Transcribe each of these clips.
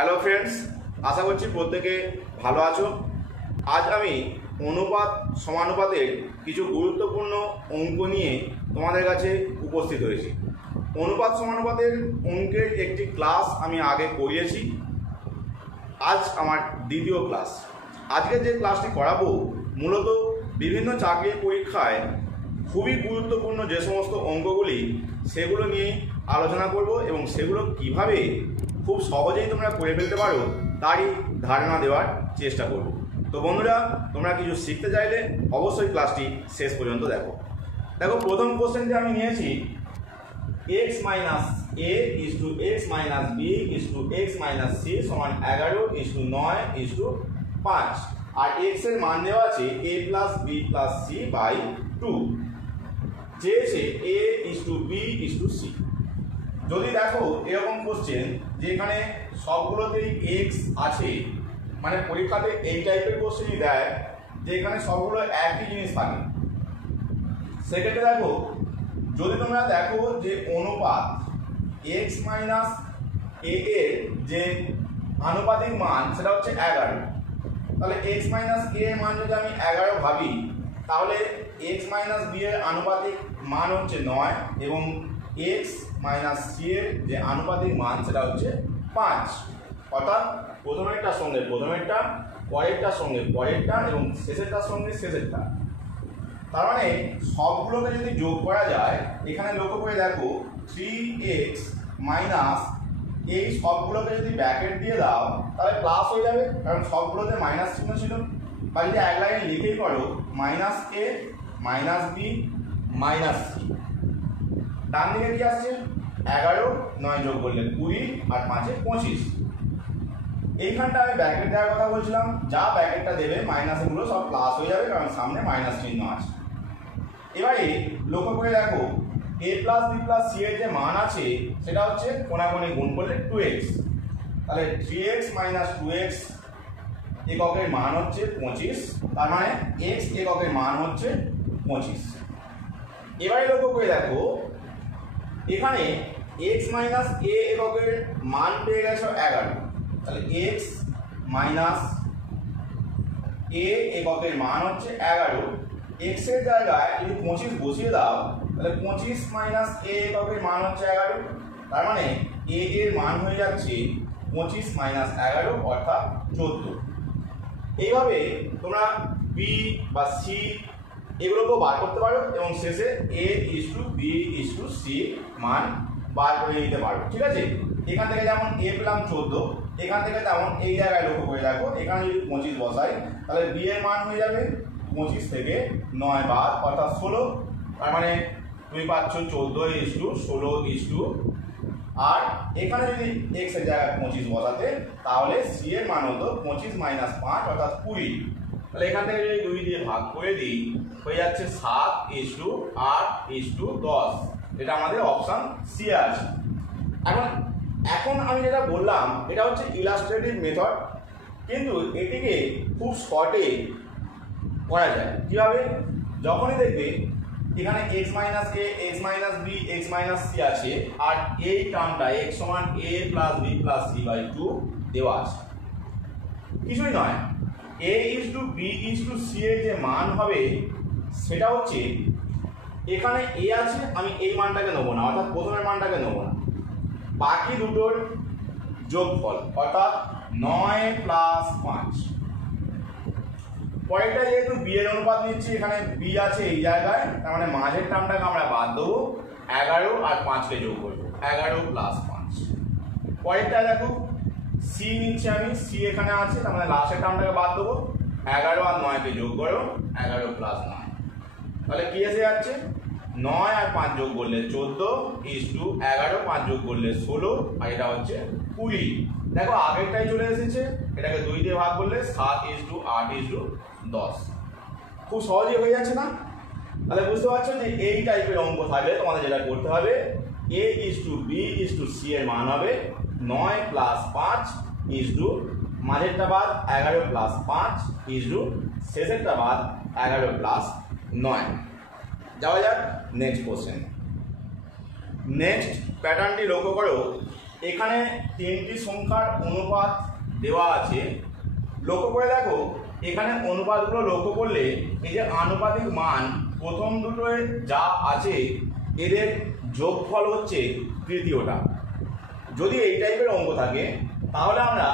Hello friends, আশা করছি প্রত্যেকে ভালো আছো। আজ আমি অনুপাত সমানুপাতের কিছু গুরুত্বপূর্ণ অঙ্ক নিয়ে তোমাদের কাছে উপস্থিত হয়েছি। অনুপাত সমানুপাতের অঙ্কের একটি ক্লাস আমি আগে করিয়েছি, আজ আমার দ্বিতীয় ক্লাস। আজকে যে ক্লাসটি করাবো মূলত বিভিন্ন চাকরির পরীক্ষায় খুবই গুরুত্বপূর্ণ যে সমস্ত অঙ্কগুলি সেগুলো নিয়ে আলোচনা করব এবং সেগুলো কিভাবে খুব সহজেই তোমরা করে ফেলতে পারো তারই ধারণা দেওয়ার চেষ্টা করব। তো বন্ধুরা, তোমরা কিছু শিখতে চাইলে অবশ্যই ক্লাসটি শেষ পর্যন্ত দেখো। প্রথম কোশ্চেনটি আমি নিয়েছি x minus a is to X minus B is to X minus C সমান 11:9:5 আর x এর মান দেওয়া আছে a plus B plus C by 2। চেয়েছে a is to B is to C. যদি দেখো এরকম কোশ্চেন যেখানে সবগুলোতেই x আছে, মানে পরীক্ষাতে এই টাইপের কোশ্চেনই দেয় যে এখানে সবগুলো একই জিনিস থাকে, সেক্ষেত্রে দেখো যদি তোমরা দেখো যে অনুপাত x মাইনাস a এর যে আনুপাতিক মান সেটা হচ্ছে 11, তাহলে x মাইনাস a এর মান যদি আমি 11 ভাবি তাহলে x মাইনাস b এর আনুপাতিক মান হচ্ছে 9 এবং x মাইনাস c এর যে আনুপাতিক মান সেটা হচ্ছে 5। অর্থাৎ প্রথমেরটার সঙ্গে প্রথমেরটা, পরেরটার সঙ্গে পরেরটা এবং শেষেরটার সঙ্গে শেষেরটা। তার মানে সবগুলোকে যদি যোগ করা যায়, এখানে লক্ষ্য করে দেখো 3x মাইনাস এই সবগুলোকে যদি ব্র্যাকেট দিয়ে দাও তাহলে প্লাস হয়ে যাবে, কারণ সবগুলোতে মাইনাস চিহ্ন ছিল। বা যদি এক লাইনে লিখেই করো minus a minus b minus c, ডান দিকে কি আসছে 11, 9 যোগ করলে 20 আর 5-এ 25। এইখানটা আমি ব্র্যাকেট দেওয়ার কথা বলছিলাম, যা ব্র্যাকেটটা দেবে মাইনাসগুলো সব প্লাস হয়ে যাবে কারণ সামনে মাইনাস চিহ্ন আছে। এবারে লক্ষ্য করে দেখো a plus B plus C এর যে মান আছে সেটা হচ্ছে কোণাকোণি গুণ করলে 2x, তাহলে 3x মাইনাস 2x এককের মান হচ্ছে 25, তার মানে x এককের মান হচ্ছে 25। এবারে লক্ষ্য করে দেখো এখানে x মাইনাস a এককের মান পেয়ে গেছো 11, তাহলে x মাইনাস a এককের মান হচ্ছে 11। x এর জায়গায় যদি 25 বসিয়ে দাও তাহলে 25 মাইনাস a এককের মান হচ্ছে 11, তার মানে a এর মান হয়ে যাচ্ছে 25 মাইনাস 11 অর্থাৎ 14। এইভাবে তোমরা b বা c এগুলোকেও বার করতে পারো এবং শেষে a is to B is to C মান বার করে নিতে পারো। ঠিক আছে, এখান থেকে যেমন a পেলাম 14, এখান থেকে তেমন এই জায়গায় লক্ষ্য করে দেখো এখানে যদি 25 বসাই তাহলে b এর মান হয়ে যাবে 25 থেকে 9 বাদ অর্থাৎ 16, তার মানে তুমি পাচ্ছ 14 ইজ টু 16 ইজ টু, আর এখানে যদি x এর জায়গায় 25 বসাতে তাহলে c এর মান হতো 25 মাইনাস 5 অর্থাৎ 20। তাহলে এখান থেকে যদি 2 দিয়ে ভাগ করে দিই হয়ে যাচ্ছে 7 ইজ টু 8 ইজ টু 10, এটা আমাদের অপশন সি আছে। এখন আমি যেটা বললাম এটা হচ্ছে ইলাস্ট্রেটিভ মেথড, কিন্তু এটিকে খুব শর্টে করা যায়। কীভাবে? যখনই দেখবে এখানে x minus a, x minus b, x minus c আছে আর এই টার্মটা x সমান a plus b plus c by 2 দেওয়া আছে, কিছুই নয় a is to b is to c এর যে মান হবে সেটা হচ্ছে এখানে a আছে, আমি এই মানটাকে নেবো না অর্থাৎ প্রথমের মানটাকে নেবো না, বাকি দুটোর যোগফল অর্থাৎ 9 প্লাস 5। পরেরটা যেহেতু b এর অনুপাত নিচ্ছি, এখানে b আছে এই জায়গায়, তার মানে মাঝের টার্মটাকে আমরা বাদ দেবো, 11 আর 5কে যোগ করবো 11 প্লাস 5। পরেরটা দেখো c নিচ্ছি আমি, c এখানে আছে, তার মানে লাস্টের টার্মটাকে বাদ দেবো, 11 আর 9কে যোগ করো 11 প্লাস 9, তাহলে কি এসে যাচ্ছে 9 আর 5 যোগ করলে 14 ইজ টু 11, 5 যোগ করলে 16 আর এটা হচ্ছে 20। দেখো আগেরটাই চলে এসেছে, এটাকে 2 দিয়ে ভাগ করলে 7 ইজ টু 8 ইজ টু 10, খুব সহজেই হয়ে যাচ্ছে না? তাহলে বুঝতে পারছো যে এই টাইপের অঙ্ক থাকলে তোমাদের যেটা করতে হবে a is to B is to C এর মান হবে 9 প্লাস 5 ইজ টু মাঝেরটা বাদ 11 প্লাস 5 ইজ টু শেষেরটা বাদ 11 প্লাস 9। যাওয়া যাক নেক্সট কোশ্চেন। নেক্সট প্যাটার্নটি লক্ষ্য করো, এখানে তিনটি সংখ্যার অনুপাত দেওয়া আছে। লক্ষ্য করে দেখো, এখানে অনুপাতগুলো লক্ষ্য করলে এই যে আনুপাতিক মান প্রথম দুটোয় যা আছে এদের যোগফল হচ্ছে তৃতীয়টা। যদি এই টাইপের অঙ্ক থাকে তাহলে আমরা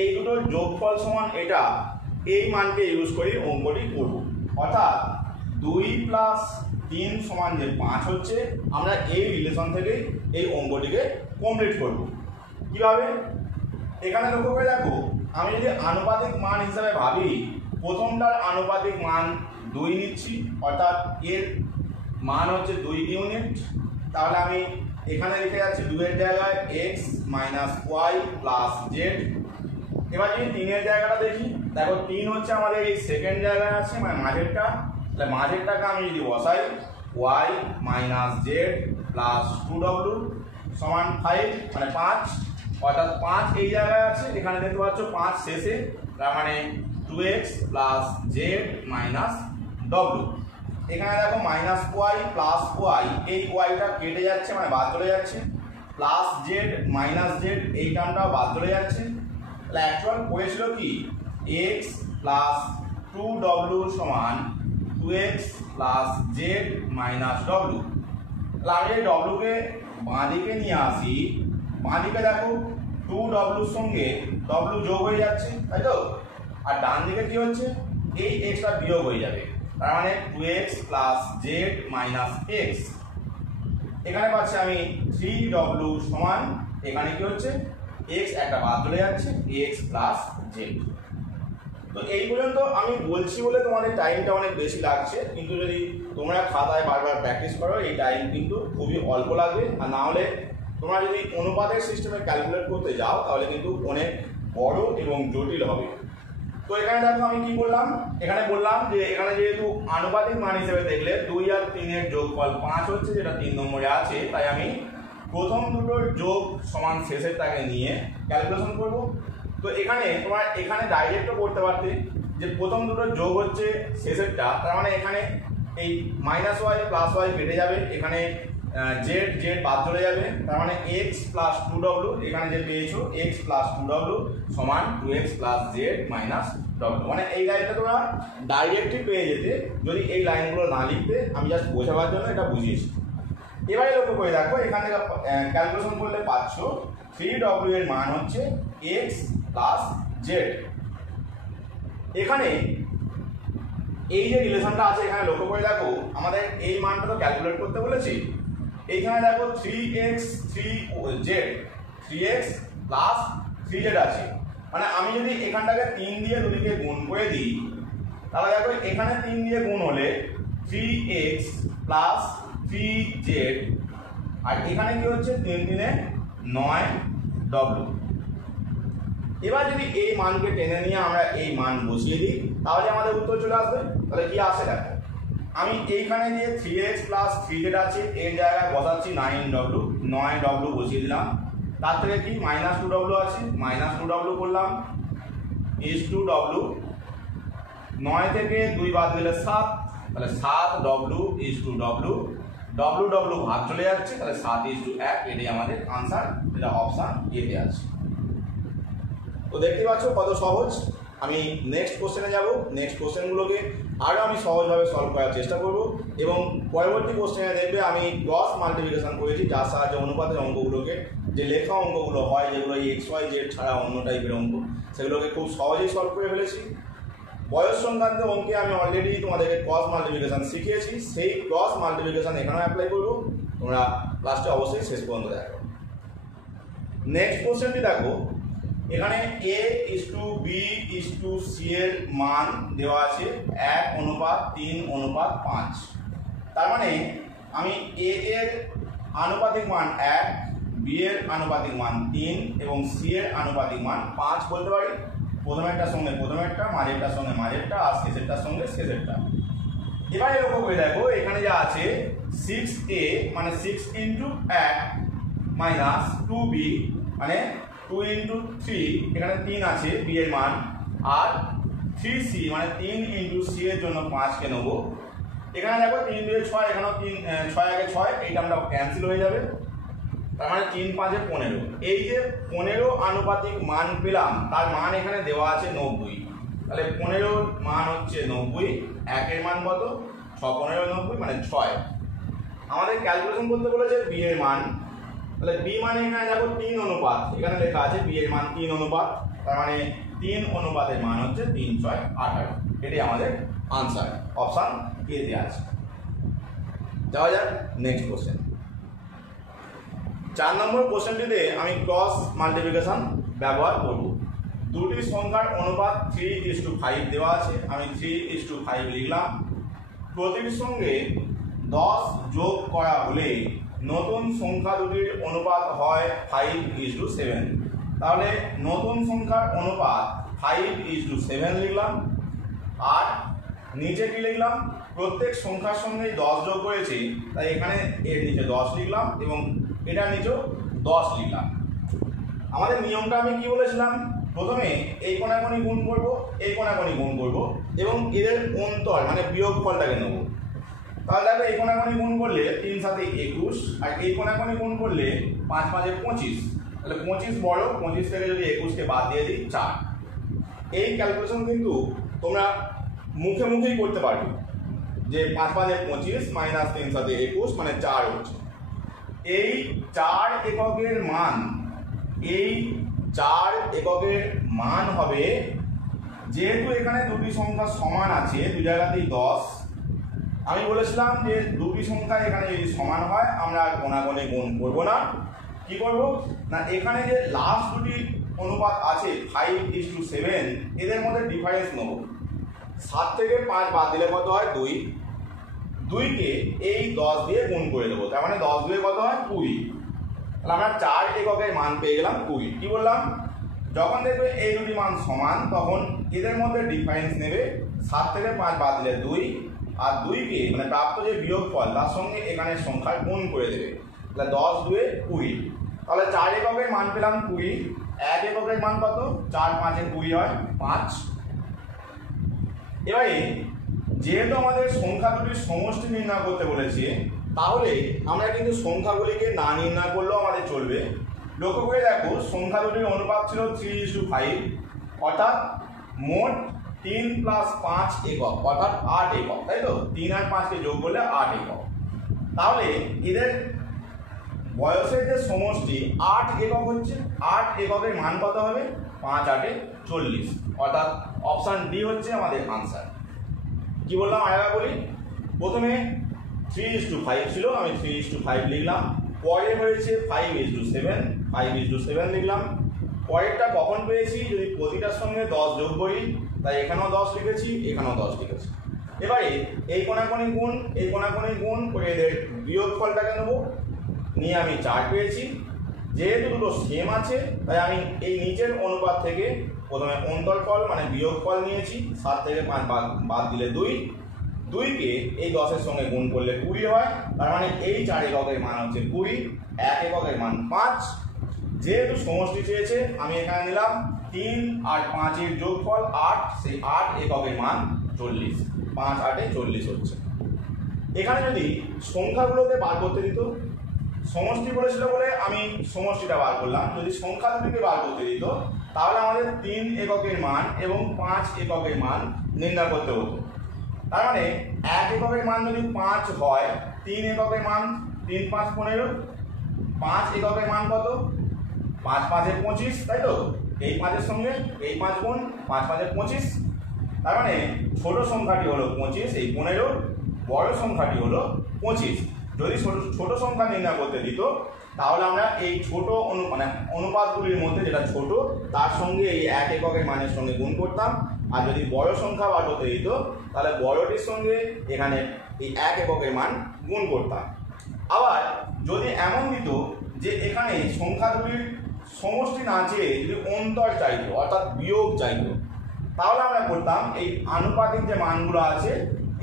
এই দুটোর যোগফল সমান এটা, এই মানকে ইউজ করে অঙ্কটি করব। অর্থাৎ 2 + 3 সমান যে 5 হচ্ছে, আমরা এই রিলেশন থেকে এই অঙ্কটিকে কমপ্লিট করব। কিভাবে? এখানে লক্ষ্য করে দেখো, আমি যদি আনুপাতিক মান হিসাবে ভাবি, প্রথমটার আনুপাতিক মান 2 নিচ্ছি, অর্থাৎ এর মান হচ্ছে 2 ইউনিট। তাহলে আমি এখানে লিখে যাচ্ছি 2 এর জায়গায় x - y + z। এবার যদি 3 এর জায়গাটা দেখি, দেখো 3 হচ্ছে আমাদের এই সেকেন্ড জায়গায় আছে, মানে মাঝেরটা। তাহলে মাঝেরটাকে আমি যদি বসাই y - z + 2w সমান 5, মানে 5, অর্থাৎ 5 এই জায়গায় আছে। এখানে দেখতে পাচ্ছ 5 শেষে, তার মানে 2x + z - w। এখানে দেখো -y + y, এই yটা কেটে যাচ্ছে, মানে বাদ চলে যাচ্ছে, প্লাস z - z এই টার্মটাও বাদ চলে যাচ্ছে। তাহলে অ্যাকচুয়াল হয়েছিল কি x + 2w সমান 2x + z - w। তাহলে আমি এই w কে বাঁ দিকে নিয়ে আসি, বাঁ দিকে দেখো 2w সঙ্গে w যোগ হয়ে যাচ্ছে, তাই তো? আর ডান দিকে কি হচ্ছে, এই xটা বিয়োগ হয়ে যাবে, তার মানে 2x + z - x। এখানে পাচ্ছি আমি 3w সমান, এখানে কি হচ্ছে x একটা বাদ চলে যাচ্ছে, x + z। তো এই পর্যন্ত আমি বলছি বলে তোমাদের টাইমটা অনেক বেশি লাগছে, কিন্তু যদি তোমরা খাতায় বারবার প্র্যাকটিস করো এই টাইম কিন্তু খুবই অল্প লাগবে। আর না হলে তোমরা যদি অনুপাতের সিস্টেমে ক্যালকুলেট করতে যাও তাহলে কিন্তু অনেক বড় এবং জটিল হবে। তো এখানে দেখো আমি কি বললাম, এখানে বললাম যে এখানে যেহেতু আনুপাতিক মান হিসেবে দেখলে 2 আর 3 এর যোগফল 5 হচ্ছে, যেটা 3 নম্বরে আছে, তাই আমি প্রথম দুটোর যোগ সমান শেষেরটাকে নিয়ে ক্যালকুলেশন করব। তো এখানে তোমার এখানে ডাইরেক্টও করতে পারতে যে প্রথম দুটোর যোগ হচ্ছে শেষেরটা, তার মানে এখানে এই -y + y কেটে যাবে, এখানে z বাদ চলে যাবে, তার মানে x + 2w, এখানে যে পেয়েছো x + 2w সমান 2x + z - w। মানে এই লাইনটা তোমরা ডাইরেক্টলি পেয়ে যেতে যদি এই লাইনগুলো না লিখতে, আমি জাস্ট বোঝাবার জন্য এটা বুঝিয়েছি। এবারে লক্ষ্য করে দেখো, এখান থেকে ক্যালকুলেশন করলে পাচ্ছ 3w এর মান হচ্ছে x + z। এখানে এই যে রিলেশনটা আছে, এখানে লক্ষ্য করে দেখো, আমাদের এই মানটা তো ক্যালকুলেট করতে বলেছি। এইখানে দেখো 3x 3z + 3z আছে, মানে আমি যদি এখানটাকে 3 দিয়ে দুদিকে গুণ করে দিই, তাহলে দেখো এখানে 3 দিয়ে গুণ হলে 3x + 3z, আর এখানে কি হচ্ছে 3 × 9w। এবার যদি এই মানকে টেনে নিয়ে আমরা এই মান বসিয়ে দিই তাহলে আমাদের উত্তর চলে আসবে। তাহলে কি আসে দেখো, আমি এইখানে যে 3x + 3z আছে এর জায়গায় বসাচ্ছি 9w বসিয়ে দিলাম। তার থেকে কি -2w আছে, -2w করলাম is 2w, 9 থেকে 2 বাদ দিলে 7, তাহলে 7w is 2w, w ভাগ চলে যাচ্ছে, তাহলে 7:1, এটাই আমাদের আনসার, যেটা অপশন এতে আছে। তো দেখতে পাচ্ছ কত সহজ। আমি নেক্সট কোশ্চেনে যাব, নেক্সট কোশ্চেনগুলোকে আরও আমি সহজভাবে সলভ করার চেষ্টা করব, এবং পরবর্তী কোশ্চেনে দেখবে আমি ক্রস মাল্টিপ্লিকেশন করেছি, যার সাহায্যে অনুপাতের অঙ্কগুলোকে, যে লেখা অঙ্কগুলো হয় যেগুলো XYZ ছাড়া অন্য টাইপের অঙ্ক, সেগুলোকে খুব সহজেই সলভ করে ফেলেছি। বয়স সংক্রান্ত অঙ্কে আমি অলরেডি তোমাদেরকে ক্রস মাল্টিপ্লিকেশন শিখিয়েছি, সেই ক্রস মাল্টিপ্লিকেশন এখানেও অ্যাপ্লাই করবো। তোমরা ক্লাসটা অবশ্যই শেষ পর্যন্ত দেখো। নেক্সট কোশ্চেনটি দেখো, এখানে a:b:c এর মান দেওয়া আছে 1:3:5। তার মানে আমি a এর আনুপাতিক মান 1, b এর আনুপাতিক মান 3 এবং c এর আনুপাতিক মান 5 বলতে পারি। প্রথমেরটার সঙ্গে প্রথমেরটা, মাঝেরটার সঙ্গে মাঝেরটা, আর শেষেরটার সঙ্গে শেষেরটা। এবারে লক্ষ্য করে দেখো, এখানে যা আছে 6a মানে 6 × 1 - 2b মানে 2 × 3, এখানে 3 আছে b এর মান, আর 3c মানে 3 × c এর জন্য 5 কে নেব। এখানে দেখো 3 × 2 = 6, এখানেও 3 6 × 6, এইটা আমরা ক্যান্সেল হয়ে যাবে। তার মানে 3 5 15। এই যে 15 আনুপাতিক মান পেলাম তার মান এখানে দেওয়া আছে 90। তাহলে 15 মান হচ্ছে 90, 1 এর মান কত 6 15 90 মানে 6। আমাদের ক্যালকুলেশন করতে বলেছে বি এর মান। তাহলে বি মানে এখানে দেখো 3 অনুপাত, এখানে লেখা আছে বি এর মান 3 অনুপাত, তার মানে 3 অনুপাতের মান হচ্ছে 3 6 18। এটাই আমাদের আনসার, অপশন এ তে আছে। যাওয়া যাক নেক্সট কোশ্চেন। 4 নম্বর কোশ্চেনটিতে আমি ক্রস মাল্টিপ্লিকেশন ব্যবহার করব। দুটি সংখ্যার অনুপাত 3:5 দেওয়া আছে, আমি 3:5 লিখলাম। প্রতিটির সঙ্গে 10 যোগ করা হলে নতুন সংখ্যা দুটির অনুপাত হয় 5:7। তাহলে নতুন সংখ্যার অনুপাত 5:7 লিখলাম। আর নিচে কি লিখলাম, প্রত্যেক সংখ্যার সঙ্গে 10 যোগ করেছি, তাই এখানে এর নিচে 10 লিখলাম এবং এটার নিচেও 10 লিখলাম। আমাদের নিয়মটা আমি কি বলেছিলাম, প্রথমে এই কোণাকোণি গুণ করব, এই কোণাকোণি গুণ করব এবং এদের অন্তর মানে বিয়োগফলটাকে নেব। তাহলে দেখো এই কোণাকোণি গুণ করলে 3 7 21, আর এই কোণাকোণি গুণ করলে 5 5 25। তাহলে 25 বড়, 25 থেকে যদি 21কে বাদ দিয়ে দিই 4। এই ক্যালকুলেশন কিন্তু তোমরা মুখে মুখেই করতে পারবে যে 5 5 25 মাইনাস 3 7 21 মানে 4 হচ্ছে। এই 4 এককের মান, এই 4 এককের মান হবে, যেহেতু এখানে দুটি সংখ্যা সমান আছে, দুই জায়গাতেই 10, আমি বলেছিলাম যে দুটি সংখ্যা এখানে যদি সমান হয় আমরা কোণাকোণি গুণ করব না। কি করব না, এখানে যে লাস্ট দুটি অনুপাত আছে 5:7, এদের মধ্যে ডিফারেন্স নেব। 7 থেকে 5 বাদ দিলে কত হয় 2, 2কে এই 10 দিয়ে গুণ করে দেবো, তার মানে 10 দিয়ে কত হয় 20। তাহলে আমরা 4 এককের মান পেয়ে গেলাম 20। কি বললাম, যখন দেখবে এই দুটি মান সমান তখন এদের মধ্যে ডিফারেন্স নেবে, 7 থেকে 5 বাদ দিলে 2, আর 2কে মানে প্রাপ্ত যে বিয়োগফল তার সঙ্গে এখানে সংখ্যার গুণ করে দেবে। তাহলে 10 2 20। তাহলে 4 এককের মান পেলাম 20, 1 এককের মান কত 4 5 20 হয় 5। এবারে যেহেতু আমাদের সংখ্যা দুটির সমষ্টি নির্ণয় করতে বলেছে, তাহলে আমরা কিন্তু সংখ্যাগুলিকে না নির্ণয় করলেও আমাদের চলবে। লক্ষ্য করে দেখো, সংখ্যা দুটির অনুপাত ছিল 3:5, অর্থাৎ মোট 3 + 5 একক, অর্থাৎ 8 একক, তাই তো? 3 আর 5কে যোগ করলে 8 একক। তাহলে এদের বয়সের যে সমষ্টি 8 একক হচ্ছে, 8 এককের মান কত হবে 5 8 40, অর্থাৎ অপশন ডি হচ্ছে আমাদের আনসার। কি বললাম আরেকবার বলি, প্রথমে 3:5 ছিল, আমি 3:5 লিখলাম। পরে হয়েছে 5:7 লিখলাম। পরেরটা কখন পেয়েছি, যদি প্রতিটার সঙ্গে 10 যোগ করি, তাই এখানেও 10 লিখেছি, এখানেও 10 লিখেছি। এবারে এই কোণাকোণি গুণ, এই কোণাকোণি গুণ করে এদের বিয়োগফলটাকে নেব, নিয়ে আমি 4 পেয়েছি। যেহেতু দুটো সেম আছে তাই আমি এই নিচের অনুপাত থেকে প্রথমে অন্তরফল মানে বিয়োগফল নিয়েছি, 7 থেকে 5 বাদ দিলে 2, 2কে এই 10-এর সঙ্গে গুণ করলে 20 হয়, তার মানে এই 4 এককের মান হচ্ছে 20, 1 এককের মান 5। যেহেতু সমষ্টি চেয়েছে আমি এখানে নিলাম 3 আর 5 এর যোগফল 8, সেই 8 এককের মান 40, 5 8 40 হচ্ছে। এখানে যদি সংখ্যাগুলোকে বার করতে দিত, সমষ্টি বলেছিল বলে আমি সমষ্টিটা বার করলাম, যদি সংখ্যা দুটিকে বার করতে দিত তাহলে আমাদের 3 এককের মান এবং 5 এককের মান নির্ণয় করতে হতো। তার মানে 1 এককের মান যদি 5 হয়, 3 এককের মান 3 5 15, 5 এককের মান কত 5 5 25, তাই তো? এই 5-এর সঙ্গে এই 5 গুণ 5 5 25, তার মানে ছোট সংখ্যাটি হলো 25, এই 15, বড় সংখ্যাটি হলো 25। যদি ছোট সংখ্যা নির্ণয় করতে দিত তাহলে আমরা এই ছোট অনুপাতগুলির মধ্যে যেটা ছোট তার সঙ্গে এই 1 এককের মানের সঙ্গে গুণ করতাম, আর যদি বড় সংখ্যা বার করতে দিত তাহলে বড়টির সঙ্গে এখানে এই 1 এককের মান গুণ করতাম। আবার যদি এমন দিত যে এখানে সংখ্যাগুলির সমষ্টি না চেয়ে যদি অন্তর চাইতো, অর্থাৎ বিয়োগ চাইতো, তাহলে আমরা করতাম এই আনুপাতিক যে মানগুলো আছে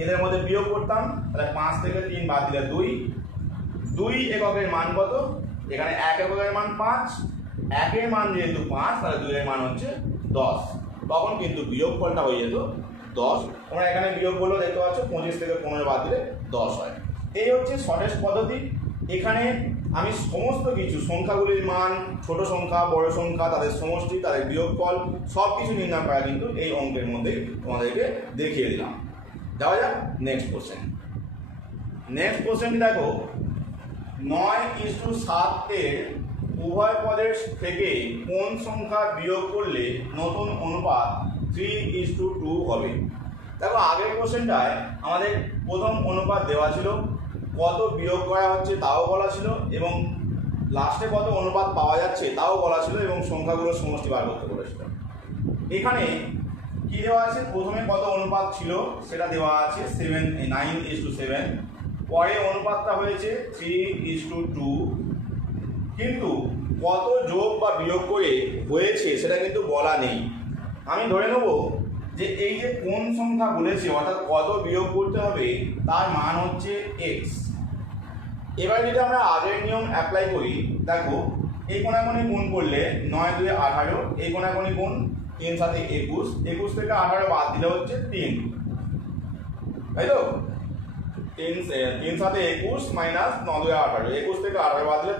এদের মধ্যে বিয়োগ করতাম। তাহলে 5 থেকে 3 বাদ দিলে 2, 2 এককের মান কত, এখানে 1 এককের মান 5, 1 এর মান যেহেতু 5 তাহলে 2 এর মান হচ্ছে 10, তখন কিন্তু বিয়োগফলটা হয়ে যেত 10। তোমরা এখানে বিয়োগ করলে দেখতে পাচ্ছ 25 থেকে 15 বাদ দিলে 10 হয়। এই হচ্ছে শর্টেস্ট পদ্ধতি। এখানে আমি সমস্ত কিছু সংখ্যাগুলির মান, ছোট সংখ্যা, বড় সংখ্যা, তাদের সমষ্টি, তাদের বিয়োগফল সব কিছু নির্ণয় করা কিন্তু এই অঙ্কের মধ্যেই তোমাদেরকে দেখিয়ে দিলাম। যাওয়া যাক নেক্সট কোশ্চেন। নেক্সট কোশ্চেনটি দেখো, 9:7 এর উভয় পদের থেকে কোন সংখ্যা বিয়োগ করলে নতুন অনুপাত 3:2 হবে। দেখো আগের কোশ্চেনটায় আমাদের প্রথম অনুপাত দেওয়া ছিল, কত বিয়োগ করা হচ্ছে তাও বলা ছিল, এবং লাস্টে কত অনুপাত পাওয়া যাচ্ছে তাও বলা ছিল, এবং সংখ্যাগুলোর সমষ্টি বার করতে বলেছিল। এখানে কি দেওয়া আছে, প্রথমে কত অনুপাত ছিল সেটা দেওয়া আছে 9:7, পরে অনুপাতটা হয়েছে 3:2, কিন্তু কত যোগ বা বিয়োগ করে হয়েছে সেটা কিন্তু বলা নেই। আমি ধরে নেব যে এই যে কোন সংখ্যা বলেছে অর্থাৎ কত বিয়োগ করতে হবে তার মান হচ্ছে x। এবার যদি আমরা আগের নিয়ম অ্যাপ্লাই করি, দেখো এই কোণাকোণি গুণ করলে 9 2 18, এই কোণাকোণি গুণ 3 7 21, 21 থেকে 18 বাদ দিলে হচ্ছে 3, তাই তো? 3 7 21 মাইনাস 9 2 18, 21 থেকে 18 বাদ দিলে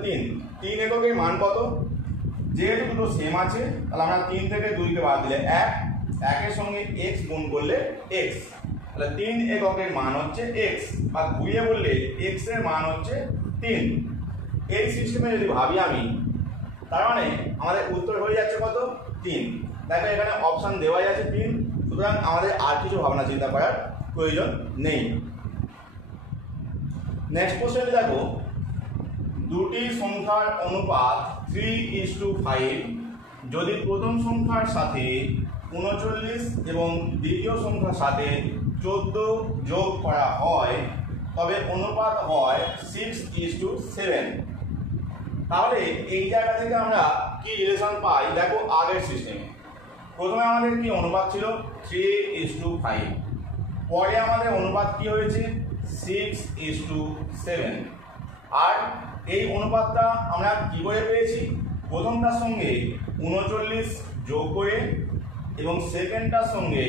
3 এককের মান কত? যেহেতু দুটো সেম আছে তাহলে আমরা 3 থেকে 2 কে বাদ দিলে 1, 1 এর সঙ্গে x গুণ করলে x, তাহলে 3 এককের মান হচ্ছে x, বা ঘুরিয়ে বললে x এর মান হচ্ছে 3। এই সিস্টেমে যদি ভাবি আমি, তার মানে আমাদের উত্তর হয়ে যাচ্ছে কত? 3। দেখো এখানে অপশন দেওয়াই আছে 3, সুতরাং আমাদের আর কিছু ভাবনা চিন্তা করার প্রয়োজন নেই। নেক্সট কোশ্চেনে দেখো, দুটি সংখ্যার অনুপাত 3:5 যদি প্রথম সংখ্যার সাথে 39 এবং দ্বিতীয় সংখ্যার সাথে 14 যোগ করা হয় তবে অনুপাত হয় 6:7। তাহলে এই জায়গা থেকে আমরা কি রিলেশন পাই? দেখো আগের সিস্টেমে প্রথমে আমাদের কি অনুপাত ছিল 3:5, পরে আমাদের অনুপাত কি হয়েছে 6:7। আর এই অনুপাতটা আমরা কি করে পেয়েছি? প্রথমটার সঙ্গে 39 যোগ করে এবং সেকেন্ডটার সঙ্গে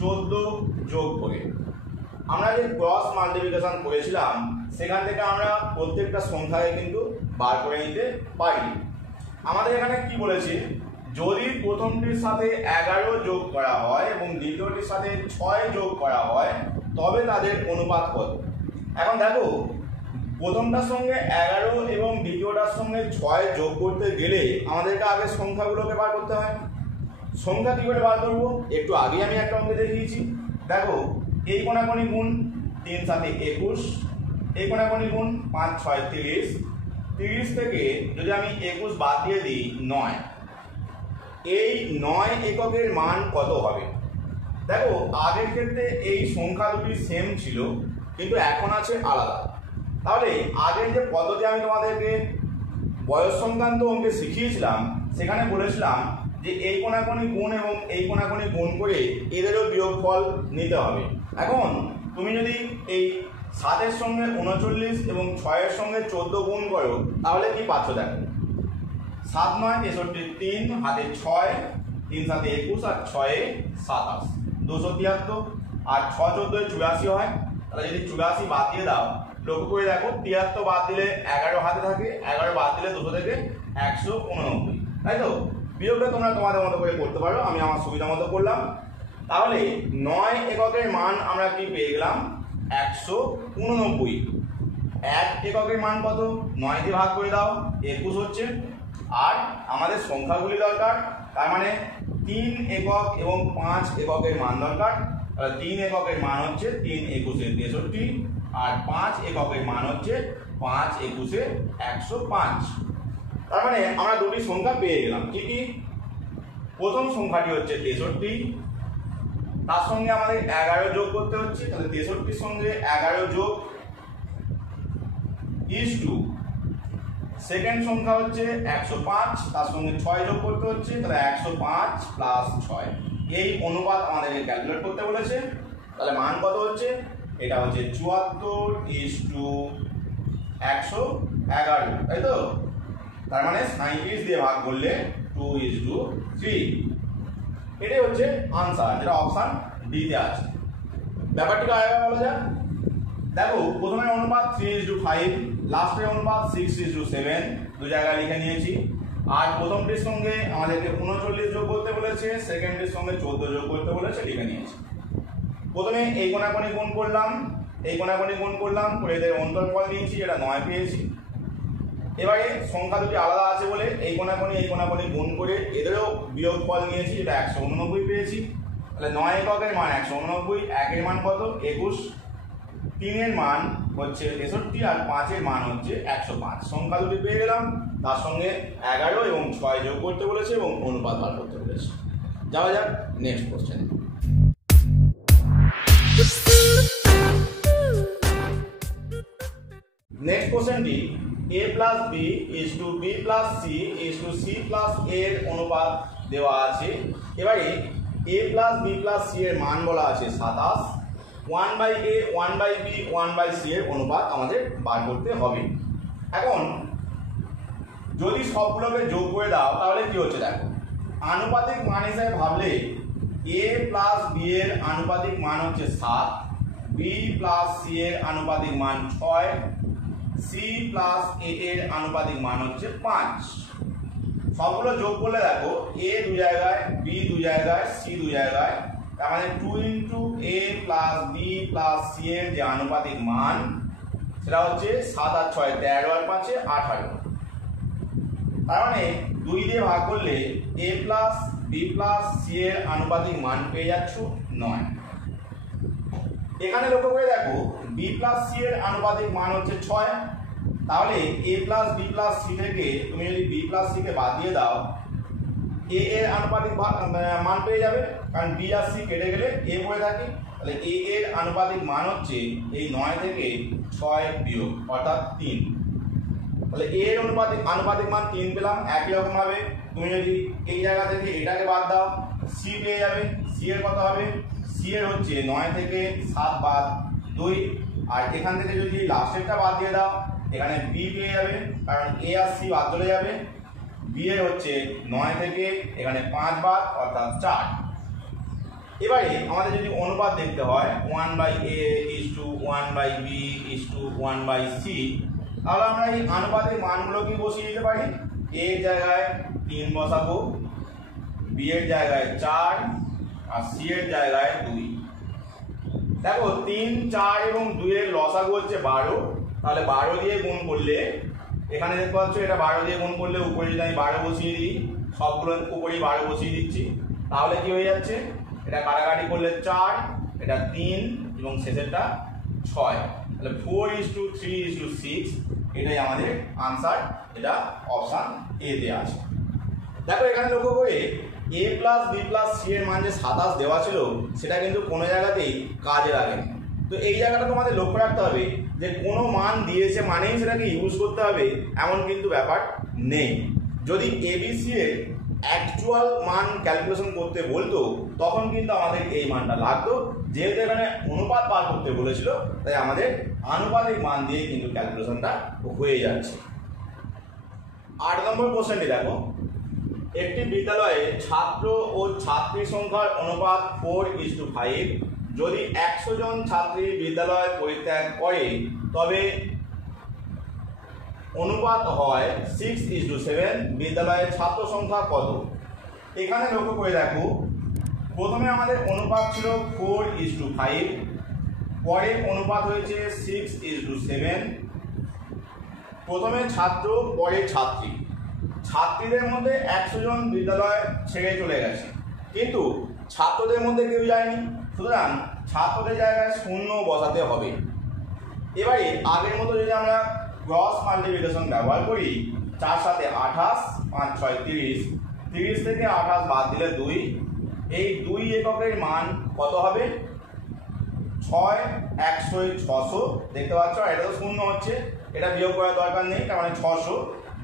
14 যোগ করে। আমরা যে ক্রস মাল্টিপ্লিকেশন করেছিলাম সেখান থেকে আমরা প্রত্যেকটা সংখ্যাকে কিন্তু বার করে নিতে পারি। আমাদের এখানে কি বলেছে, যদি প্রথমটির সাথে 11 যোগ করা হয় এবং দ্বিতীয়টির সাথে 6 যোগ করা হয় তবে তাদের অনুপাত কত। এখন দেখো প্রথমটার সঙ্গে 11 এবং দ্বিতীয়টার সঙ্গে 6 যোগ করতে গেলে আমাদেরকে আগে সংখ্যাগুলোকে বার করতে হয়। সংখ্যা কী করে বার করবো? একটু আগে আমি একটা অঙ্কে দেখিয়েছি। দেখো এই কোণাকোণি গুণ 3 7 21, এই কোণাকোণি গুণ 5 6 30, 30 থেকে যদি আমি 21 বাদ দিয়ে দিই 9, এই 9 এককের মান কত হবে? দেখো আগের ক্ষেত্রে এই সংখ্যা দুটি সেম ছিল কিন্তু এখন আছে আলাদা। তাহলে আগের যে পদ্ধতি আমি তোমাদেরকে বয়স সংক্রান্ত অঙ্কে শিখিয়েছিলাম সেখানে বলেছিলাম যে এই কোণাকোণি গুণ এবং এই কোণাকোণি গুণ করে এদেরও বিয়োগফল নিতে হবে। এখন তুমি যদি এই 7-এর সঙ্গে 39 এবং 6-এর সঙ্গে 14 গুণ করো তাহলে কি পাচ্ছ? দেখো 7 9 63, 3 হাতে 6, 3 7 21 আর 6 27, 273, আর 6 14 84 হয়। তাহলে যদি 84 বাদ দিয়ে দাও, লক্ষ্য করে দেখো 73 বাদ দিলে 11 হাতে থাকে, 11 বাদ দিলে 200 থেকে 189, তাই তো? বিয়োগটা তোমরা তোমাদের মতো করে করতে পারো, আমি আমার সুবিধা মতো করলাম। তাহলে 9 এককের মান আমরা কি পেয়ে গেলাম? 189। 1 এককের মান কত? 9 দিয়ে ভাগ করে দাও, 21 হচ্ছে। আর আমাদের সংখ্যাগুলি দরকার, তার মানে 3 একক এবং 5 এককের মান দরকার। তাহলে 3 এককের মান হচ্ছে 3 21 63, আর 5 এককের মান হচ্ছে 5 21 105। তার মানে আমরা দুটি সংখ্যা পেয়ে গেলাম। কি কি? প্রথম সংখ্যাটি হচ্ছে 63, তার সঙ্গে আমাদের 11 যোগ করতে হচ্ছে, তাহলে 63-র সঙ্গে 11 যোগ ইসটু সেকেন্ড সংখ্যা হচ্ছে 105, তার সঙ্গে 6 যোগ করতে হচ্ছে, তাহলে 105 প্লাস 6। এই অনুপাত আমাদেরকে ক্যালকুলেট করতে বলেছে। তাহলে মান কত হচ্ছে? এটা হচ্ছে 74:111, তাই তো? তার মানে 37 দিয়ে ভাগ করলে 2:3। এটাই হচ্ছে আনসার, যেটা অপশন ডি তে আছে। ব্যাপারটিকে আরেকবার বলা যাক। দেখো প্রথমে অনুপাত 3:5, লাস্টের অনুপাত 6:7, দু জায়গায় লিখে নিয়েছি। আর প্রথমটির সঙ্গে আমাদেরকে 39 যোগ করতে বলেছে, সেকেন্ডটির সঙ্গে 14 যোগ করতে বলেছে, লিখে নিয়েছি। প্রথমে এই কোণাকোণি গুণ করলাম, এই কোণাকোণি গুণ করলাম, করে এদের অন্তরফল নিয়েছি, এটা 9 পেয়েছি। এবারে সংখ্যা দুটি আলাদা আছে বলে এই কোণাকোণি গুণ করে এদেরও বিয়োগফল নিয়েছি, এটা 189 পেয়েছি। তাহলে 9 এককের মান 189, 1 এর মান কত 21, 3 এর মান হচ্ছে 63 আর 5 এর মান হচ্ছে 105। সংখ্যা দুটি পেয়ে গেলাম, তার সঙ্গে 11 এবং 6 যোগ করতে বলেছে এবং অনুপাত বার করতে বলেছে। যাওয়া যাক নেক্সট কোশ্চেন। নেক্সট কোশ্চেনটি a plus b is to b plus c is to c plus a এর অনুপাত দেওয়া আছে। এবারে a plus b plus c এর মান বলা আছে 27, 1/a 1/b 1/c এর অনুপাত আমাদের বার করতে হবে। এখন যদি সবগুলোকে যোগ করে দাও তাহলে কি হচ্ছে দেখো, আনুপাতিক মান হিসেবে ভাবলে a প্লাস b এর আনুপাতিক মান হচ্ছে 7, b প্লাস c এর আনুপাতিক মান 6, c প্লাস a এর আনুপাতিক মান হচ্ছে 5। সবগুলো যোগ করলে দেখো a দু জায়গায়, b দু জায়গায়, c দু জায়গায়, তার মানে 2 into a plus b plus c এর যে আনুপাতিক মান সেটা হচ্ছে 7 আর 6 13 আর 5 18। তার মানে 2 দিয়ে ভাগ করলে a plus b plus c এর আনুপাতিক মান পেয়ে যাচ্ছ 9। এখানে লক্ষ্য করে দেখো b প্লাস c এর আনুপাতিক মান হচ্ছে 6, তাহলে a plus b plus c থেকে তুমি যদি b প্লাস c কে বাদ দিয়ে দাও a এর আনুপাতিক মান পেয়ে যাবে, কারণ b আর c কেটে গেলে a পড়ে থাকে। তাহলে a এর আনুপাতিক মান হচ্ছে এই 9 থেকে 6 বিয়োগ অর্থাৎ 3। তাহলে a এর আনুপাতিক মান 3 পেলাম। একই রকম ভাবে তুমি যদি এই জায়গা থেকে এটাকে বাদ দাও c পেয়ে যাবে। c এর কত হবে, c এর হচ্ছে 9 থেকে 7 বাদ 2, আর এখান থেকে যদি লাস্টেরটা বাদ দিয়ে দাও এখানে b পেয়ে যাবে, কারণ a আর c বাদ চলে যাবে। b এর হচ্ছে 9 থেকে এখানে 5 বাদ অর্থাৎ 4। এবারে আমাদের যদি অনুপাত দেখতে হয় 1/a is to 1/b is to 1/c, তাহলে আমরা এই আনুপাতিক মানগুলো কি বসিয়ে দিতে পারি, a এর জায়গায় 3 বসাবো, b এর জায়গায় 4 আর c এর জায়গায় 2। দেখো 3, 4 এবং 2 এর লসাগু হচ্ছে 12, তাহলে 12 দিয়ে গুণ করলে এখানে দেখতে পাচ্ছ এটা 12 দিয়ে গুণ করলে উপরে যদি আমি 12 বসিয়ে দিই, সবগুলো উপরেই 12 বসিয়ে দিচ্ছি, তাহলে কি হয়ে যাচ্ছে, এটা কাটাকাটি করলে 4, এটা 3 এবং শেষেরটা 6। তাহলে 4:3:6 এটাই আমাদের আনসার, এটা অপশান এ তে আছে। দেখো এখানে লক্ষ্য করে a plus b plus c এর মান যে 27 দেওয়া ছিল সেটা কিন্তু কোনো জায়গাতেই কাজে লাগেনি। তো এই জায়গাটা তোমাদের লক্ষ্য রাখতে হবে যে কোনো মান দিয়েছে মানেই সেটাকে ইউজ করতে হবে এমন কিন্তু ব্যাপার নেই। যদি abc এর অ্যাকচুয়াল মান ক্যালকুলেশন করতে বলতো তখন কিন্তু আমাদের এই মানটা লাগতো, যেহেতু এখানে অনুপাত বার করতে বলেছিল তাই আমাদের আনুপাতিক মান দিয়ে কিন্তু ক্যালকুলেশনটা হয়ে যাচ্ছে। 8 নম্বর কোশ্চেনটি দেখো, একটি বিদ্যালয়ে ছাত্র ও ছাত্রী সংখ্যার অনুপাত 4:5। যদি 100 জন ছাত্রী বিদ্যালয় পরিত্যাগ করে তবে অনুপাত হয় 6:7। বিদ্যালয়ের ছাত্র সংখ্যা কত? এখানে লক্ষ্য করে দেখো প্রথমে আমাদের অনুপাত ছিল 4:5, পরে অনুপাত হয়েছে 6:7। প্রথমে ছাত্র পরে ছাত্রী, ছাত্রীদের মধ্যে 100 জন বিদ্যালয় ছেড়ে চলে গেছে কিন্তু ছাত্রদের মধ্যে কেউ যায়নি, সুতরাং ছাত্রদের জায়গায় 0 বসাতে হবে। এবারে আগের মতো যদি আমরা ক্রস মাল্টিপ্লিকেশন ব্যবহার করি, 4 × 7 = 28, 5 × 6 = 30, 30 থেকে 28 বাদ দিলে 2, এই 2 এককের মান কত হবে, 6 100 600। দেখতে পাচ্ছ এটা তো 0 হচ্ছে, এটা বিয়োগ করার দরকার নেই, তার মানে 600।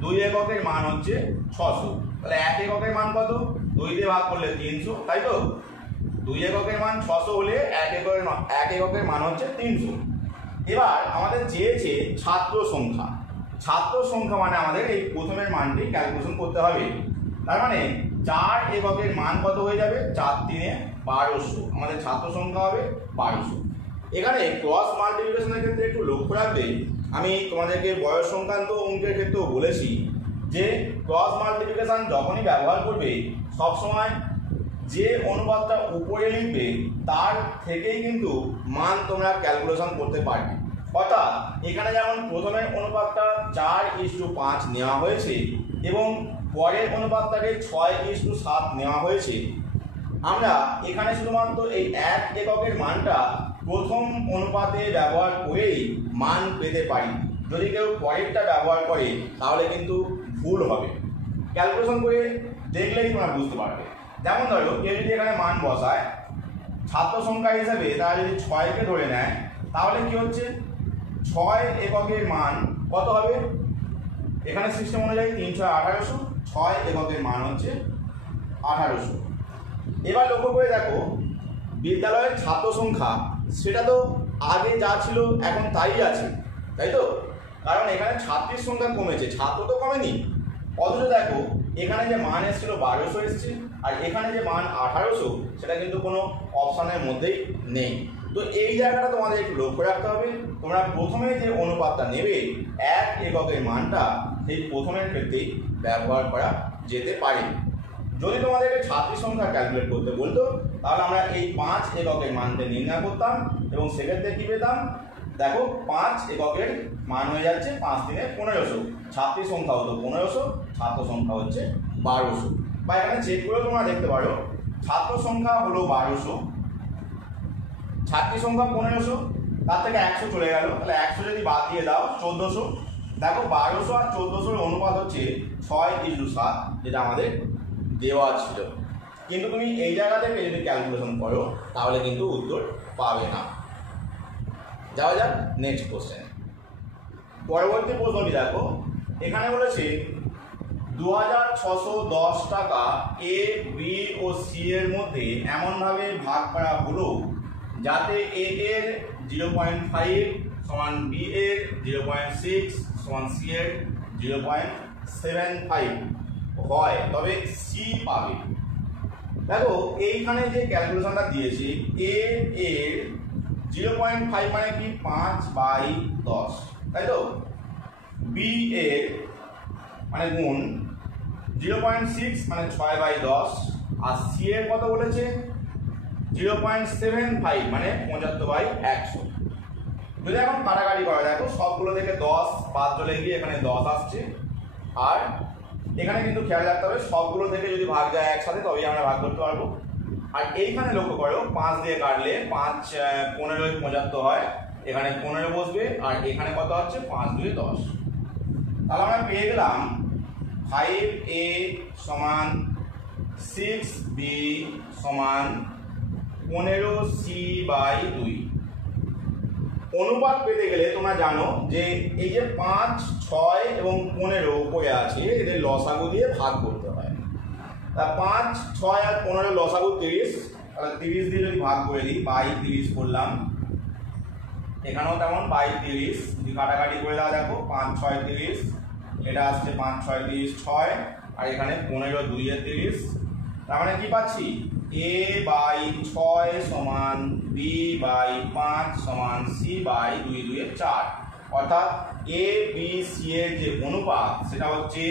2 এককের মান হচ্ছে 600, তাহলে 1 এককের মান কত, 2 দিয়ে ভাগ করলে 300, তাই তো 2 এককের মান 600 হলে 1 এককের মান হচ্ছে 300। এবার আমাদের চেয়েছে ছাত্র সংখ্যা, ছাত্র সংখ্যা মানে আমাদের এই প্রথমের মানটি ক্যালকুলেশন করতে হবে। তার মানে 4 এককের মান কত হয়ে যাবে, 4 × 3 = 1200, আমাদের ছাত্র সংখ্যা হবে 1200। এখানে ক্রস মাল্টিপ্লিকেশনের ক্ষেত্রে একটু লক্ষ্য রাখবে, আমি তোমাদেরকে বয়স সংক্রান্ত অঙ্কের ক্ষেত্রেও বলেছি যে ক্রস মাল্টিপ্লিকেশন যখনই ব্যবহার করবে সবসময় যে অনুপাতটা উপরে লিখবে তার থেকেই কিন্তু মান তোমরা ক্যালকুলেশন করতে পারবে। অর্থাৎ এখানে যেমন প্রথমের অনুপাতটা 4:5 নেওয়া হয়েছে এবং পরের অনুপাতটাকে 6:7 নেওয়া হয়েছে, আমরা এখানে শুধুমাত্র এই 1 এককের মানটা প্রথম অনুপাতে ব্যবহার করেই মান পেতে পারি। যদি কেউ পরেরটা ব্যবহার করে তাহলে কিন্তু ভুল হবে। ক্যালকুলেশন করে দেখলেই তোমরা বুঝতে পারবে। যেমন ধরো কেউ যদি এখানে মান বসায়, ছাত্র সংখ্যা হিসেবে তারা যদি 6কে ধরে নেয়, তাহলে কি হচ্ছে 6 এককের মান কত হবে? এখানে সিস্টেম অনুযায়ী 318, 6 এককের মান হচ্ছে 1800। এবার লক্ষ্য করে দেখো বিদ্যালয়ের ছাত্র সংখ্যা সেটা তো আগে যা ছিল এখন তাই আছে, তাই তো? কারণ এখানে ছাত্রীর সংখ্যা কমেছে, ছাত্র তো কমেনি। অথচ দেখো এখানে যে মান এসেছিল 1200 এসছে, আর এখানে যে মান 1800 সেটা কিন্তু কোনো অপশানের মধ্যেই নেই। তো এই জায়গাটা তোমাদের একটু লক্ষ্য রাখতে হবে। তোমরা প্রথমে যে অনুপাতটা নেবে 1 এককের মানটা সেই প্রথমের ক্ষেত্রেই ব্যবহার করা যেতে পারে। যদি তোমাদেরকে ছাত্রী সংখ্যা ক্যালকুলেট করতে বলতো তাহলে আমরা এই 5 এককের মানটা নির্ণয় করতাম এবং সেক্ষেত্রে কি পেতাম? দেখো 5 এককের মান হয়ে যাচ্ছে 5 × 1500, ছাত্রী সংখ্যা হতো 1500, ছাত্র সংখ্যা হচ্ছে 1200। বা এখানে চেক করে তোমরা দেখতে পারো, ছাত্র সংখ্যা হলো 1200, ছাত্রী সংখ্যা 1500, তার থেকে 100 চলে গেল, তাহলে 100 যদি বাদ দিয়ে দাও 1400। দেখো 1200 আর 1400 এর অনুপাত হচ্ছে 6:7, যেটা আমাদের দেওয়া ছিল। কিন্তু তুমি এই জায়গা থেকে যদি ক্যালকুলেশন করো তাহলে কিন্তু উত্তর পাবে না। যাওয়া যাক নেক্সট কোশ্চেন। পরবর্তী প্রশ্নটি দেখো, এখানে বলেছে 2610 টাকা এ, বি ও সি এর মধ্যে এমনভাবে ভাগ করা হলো যাতে এ এর 0.5 সমান বি এর 0.6 সমান সি এর 0.75 হয়, তবে সি পাবে। দেখো এইখানে যে ক্যালকুলেশনটা দিয়েছি, এ এর 0.5 মানে কি 5/10, তাই তো? বি এর মানে গুণ 0.6 মানে 6/10, আর সি এর কত বলেছে 0.75 মানে 75/100। যদি এখন কাটাকাটি করা, দেখো সবগুলো থেকে 10 বাদ চলে গিয়ে এখানে 10 আসছে, আর এখানে কিন্তু খেয়াল রাখতে হবে সবগুলো থেকে যদি ভাগ যায় একসাথে তবেই আমরা ভাগ করতে পারবো। আর এইখানে লক্ষ্য করো 5 দিয়ে কাটলে 5 15 75 হয়, এখানে 15 বসবে, আর এখানে কত হচ্ছে 5 × 2 = 10। তাহলে আমরা পেয়ে গেলাম 5a সমান 6b সমান 15c/2। অনুপাত পেতে গেলে তোমরা জানো যে এই যে 5, 6 এবং 15 উপরে আছে, এদের লসাগু দিয়ে ভাগ করতে হয়। তা 5, 6 আর 15 লসাগু 30, তাহলে 30 দিয়ে যদি ভাগ করে দিই 30 করলাম, এখানেও তেমন 30, যদি কাটাকাটি করে দাও দেখো 5, 6, 30, এটা আসছে 5, 6, 30, 6, আর এখানে 15, 2 এ 30। তার মানে কি পাচ্ছি a/6 সমান b/5 সমান c/2 × 2 = 4। অর্থাৎ এ, বি, সি এর যে অনুপাত সেটা হচ্ছে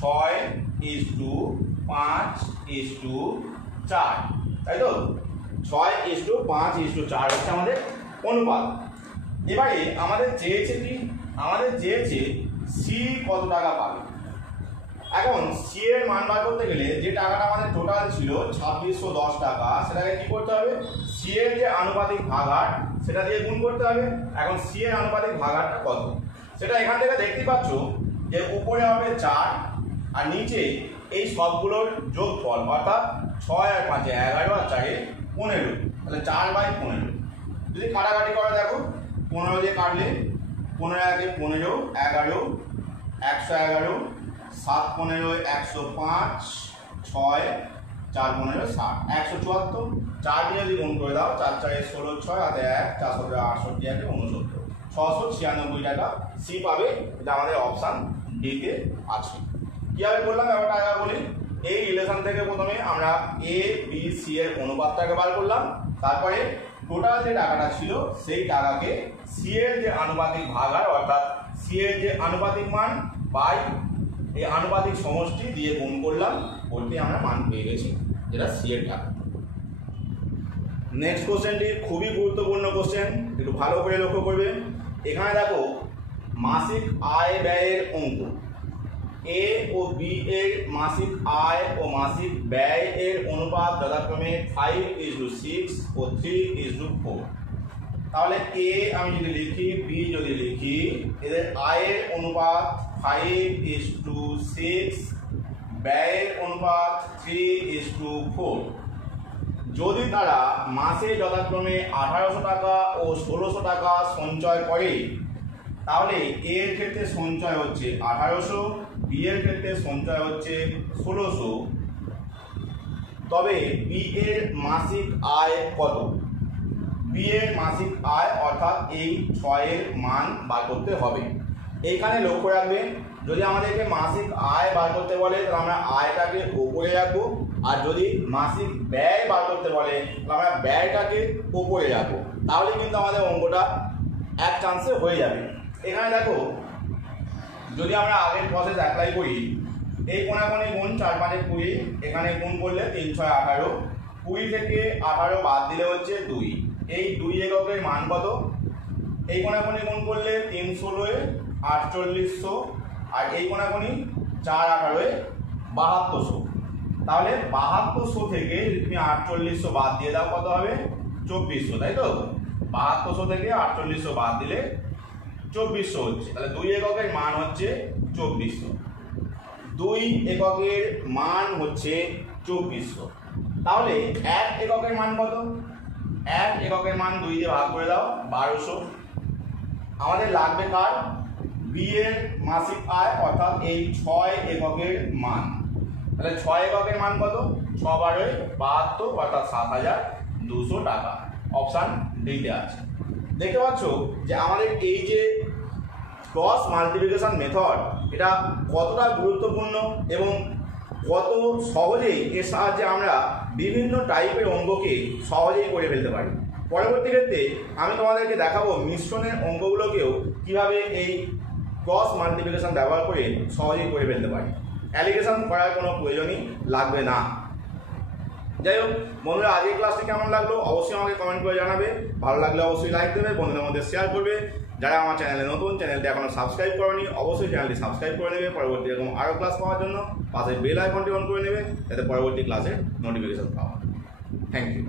6:5:4, তাই তো? 6:5:4 হচ্ছে আমাদের অনুপাত। এবারে আমাদের চেয়েছে কি? আমাদের চেয়েছে সি কত টাকা পাবে। এখন সি এর মান বার করতে গেলে যে টাকাটা আমাদের টোটাল ছিল 2610 টাকা, সেটাকে কি করতে হবে? সি এর যে আনুপাতিক ভাগার সেটা দিয়ে গুণ করতে হবে। এখন সি এর আনুপাতিক ভাগারটা কত সেটা এখান থেকে দেখতে পাচ্ছ যে উপরে হবে 4 আর নিচে এই সবগুলোর যোগফল, অর্থাৎ 6 আর 5 11 আর 4 15, তাহলে 4/15। যদি কাটাকাটি করে দেখো 15 দিয়ে কাটলে 15 আগে 15, 11, 111, 7 15 105, 6 4 15 60, 174। 4 দিয়ে যদি গুণ করে দাও 4 4 16, 6 হাতে 1, 4 7 68 আছে 69, 696 টাকা সি পাবে। এটা আমাদের অপশান ডিতে আছে। কিভাবে বললাম ব্যাপারটা আগে বলি। এই রিলেশন থেকে প্রথমে আমরা এ, বি, সি এর অনুপাতটাকে বার করলাম, তারপরে টোটাল যে টাকাটা ছিল সেই টাকাকে সি এর যে আনুপাতিক ভাগ হয় অর্থাৎ সি এর যে আনুপাতিক মান বাই এই আনুপাতিক সমষ্টি দিয়ে গুণ করলাম, করতে আমরা মান পেয়ে গেছি যেটা সি এর টাকা। নেক্সট কোশ্চেনটি খুবই গুরুত্বপূর্ণ কোশ্চেন, একটু ভালো করে লক্ষ্য করবে। এখানে দেখো মাসিক আয় ব্যয়ের অঙ্ক, এ ও বি এর মাসিক আয় ও মাসিক ব্যয় এর অনুপাত যথাক্রমে 5:6 ও 3:4। তাহলে এ আমি যদি লিখি, বি যদি লিখি, এদের আয়ের অনুপাত 5:6, ব্যয়ের অনুপাত 3:4। যদি তারা মাসে যথাক্রমে 1800 টাকা ও 1600 টাকা সঞ্চয় করে, তাহলে এর ক্ষেত্রে সঞ্চয় হচ্ছে 1800, বি এর ক্ষেত্রে সঞ্চয় হচ্ছে 1600। তবে বি এর মাসিক আয় কত? বি এর মাসিক আয় অর্থাৎ এই 6 এর মান বার করতে হবে। এইখানে লক্ষ্য রাখবে, যদি আমাদেরকে মাসিক আয় বার করতে বলে তাহলে আমরা আয়টাকে উপরে রাখবো, আর যদি মাসিক ব্যয় বার করতে বলে তাহলে আমরা ব্যয়টাকে উপরে রাখবো। তাহলে কিন্তু আমাদের অঙ্কটা এক চান্সে হয়ে যাবে। এখানে দেখো, যদি আমরা আগের প্রসেস অ্যাপ্লাই করি, এই কোণাকোণি গুণ 4 5 20, এখানে গুণ করলে 3 6 18, 20 থেকে 18 বাদ দিলে হচ্ছে 2। এই 2 এককের মান কত? এই কোণাকোণি গুণ করলে 3 16 4800, আর এই কোণাকোণি 4 18 7200। তাহলে 7200 থেকে যদি তুমি 4800 বাদ দিয়ে দাও কত হবে? 2400, তাই তো? 7200 থেকে 4800 বাদ দিলে 2400 হচ্ছে। তাহলে 2 এককের মান হচ্ছে 2400। 2 এককের মান হচ্ছে 2400। তাহলে 1 এককের মান কত? 1 এককের মান 2 দিয়ে ভাগ করে দাও, 1200। আমাদের লাগবে কার? বি এর মাসিক আয় অর্থাৎ এই 6 এককের মান। তাহলে 6 এককের মান কত? 6 12 72 অর্থাৎ 7200 টাকা। অপশান ডিতে আছে। দেখতে পাচ্ছ যে আমাদের এই যে ক্রস মাল্টিপ্লিকেশন মেথড, এটা কতটা গুরুত্বপূর্ণ এবং কত সহজেই এর সাহায্যে আমরা বিভিন্ন টাইপের অঙ্ককে সহজেই করে ফেলতে পারি। পরবর্তী ক্ষেত্রে আমি তোমাদেরকে দেখাবো মিশ্রণের অঙ্কগুলোকেও কিভাবে এই ক্রস মাল্টিপ্লিকেশন ব্যবহার করে সহজেই করে ফেলতে পারি। অ্যালিগেশন করার কোনো প্রয়োজনই লাগবে না। যাই হোক বন্ধুরা, আজকের ক্লাসটি কেমন লাগলো অবশ্যই আমাকে কমেন্ট করে জানাবে। ভালো লাগলে অবশ্যই লাইক দেবে, বন্ধুদের মধ্যে শেয়ার করবে। যারা আমার চ্যানেলে নতুন, চ্যানেলটি এখনো সাবস্ক্রাইব করনি, অবশ্যই চ্যানেলটি সাবস্ক্রাইব করে নেবে পরবর্তী এরকম আরও ক্লাস পাওয়ার জন্য। পাশে বেল আইকনটি অন করে নেবে যাতে পরবর্তী ক্লাসের নোটিফিকেশন পাওয়া। Thank you.